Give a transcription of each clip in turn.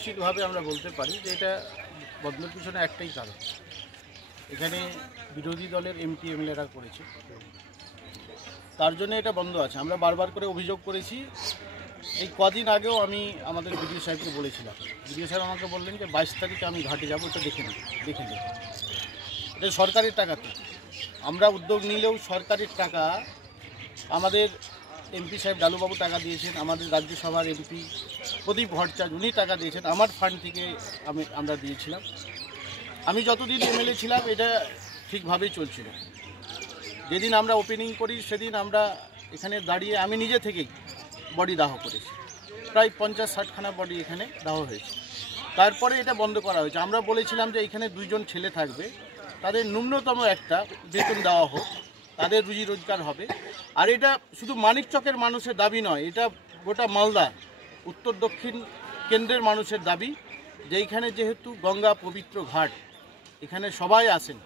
নিশ্চিতভাবে আমরা বলতে পারি যে এটা বন্ধের পিছনে একটাই কারণ, এখানে বিরোধী দলের এমপি এমএলএরা করেছে, তার জন্য এটা বন্ধ আছে। আমরা বারবার করে অভিযোগ করেছি। এই কদিন আগেও আমি আমাদের বিডিও সাহেবকে বলেছিলাম, বিডিও সাহেব আমাকে বললেন যে 22 তারিখে আমি ঘাটে যাবো, এটা দেখে নিই। এটা সরকারের টাকাতে আমরা উদ্যোগ নিলেও সরকারের টাকা, আমাদের এমপি সাহেব ডালুবাবু টাকা দিয়েছেন, আমাদের রাজ্যসভার এমপি প্রদীপ ভট্টাচার্য উনি টাকা দিয়েছেন, আমার ফান্ড থেকে আমরা দিয়েছিলাম। আমি যতদিন এমএলএ ছিলাম এটা ঠিকভাবেই চলছিল। যেদিন আমরা ওপেনিং করি সেদিন আমরা এখানে দাঁড়িয়ে আমি নিজে থেকেই বডি দাহ করেছি, প্রায় 50-60খানা বডি এখানে দাহ হয়েছে। তারপরে এটা বন্ধ করা হয়েছে। আমরা বলেছিলাম যে এখানে 2জন ছেলে থাকবে, তাদের ন্যূনতম একটা বেতন দেওয়া হোক, তাদের রুজি রোজগার হবে। আর এটা শুধু মানিকচকের মানুষের দাবি নয়, এটা গোটা মালদা উত্তর দক্ষিণ কেন্দ্রের মানুষের দাবি যে এইখানে যেহেতু গঙ্গা পবিত্র ঘাট, এখানে সবাই আসেন,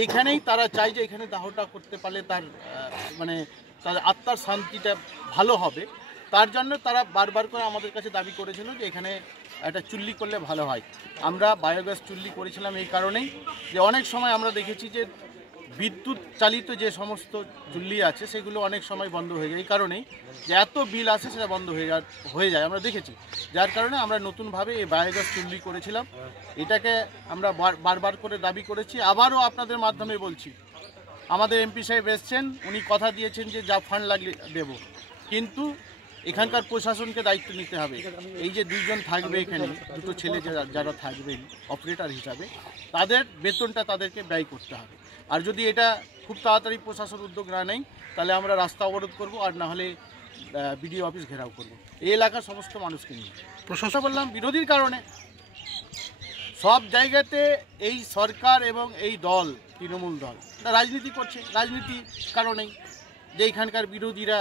এইখানেই তারা চায় যে এখানে দাহটা করতে পারলে তার তার আত্মার শান্তিটা ভালো হবে। তার জন্য তারা বারবার করে আমাদের কাছে দাবি করেছিল যে এখানে একটা চুল্লি করলে ভালো হয়। আমরা বায়োগ্যাস চুল্লি করেছিলাম এই কারণেই যে অনেক সময় আমরা দেখেছি যে বিদ্যুৎ চালিত যে সমস্ত চুল্লি আছে সেগুলো অনেক সময় বন্ধ হয়ে যায়, এই কারণেই যে এত বিল আসে সেটা বন্ধ হয়ে যায় আমরা দেখেছি। যার কারণে আমরা নতুনভাবে এই বায়োগ্যাস চুল্লি করেছিলাম। এটাকে আমরা বারবার করে দাবি করেছি। আবারও আপনাদের মাধ্যমে বলছি, আমাদের এমপি সাহেব এসছেন, উনি কথা দিয়েছেন যে যা ফান্ড লাগলে দেব, কিন্তু এখানকার প্রশাসনকে দায়িত্ব নিতে হবে। এই যে 2জন থাকবে এখানে, 2টো ছেলে যারা থাকবেন অপারেটর হিসাবে, তাদের বেতনটা তাদেরকে ব্যয় করতে হবে। আর যদি এটা খুব তাড়াতাড়ি প্রশাসন উদ্যোগ না নেয় তাহলে আমরা রাস্তা অবরোধ করব, আর না হলে বিডিও অফিস ঘেরাও করব এই এলাকার সমস্ত মানুষকে নিয়ে। প্রশাসন বললাম বিরোধীর কারণে সব জায়গাতে এই সরকার এবং এই দল তৃণমূল দল রাজনীতি করছে, রাজনীতি কারণেই যে এখানকার বিরোধীরা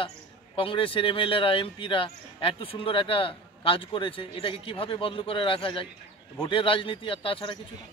কংগ্রেসের এমএলএরা এমপিরা এত সুন্দর একটা কাজ করেছে, এটাকে কিভাবে বন্ধ করে রাখা যায়? ভোটের রাজনীতি, আর তাছাড়া কিছু না।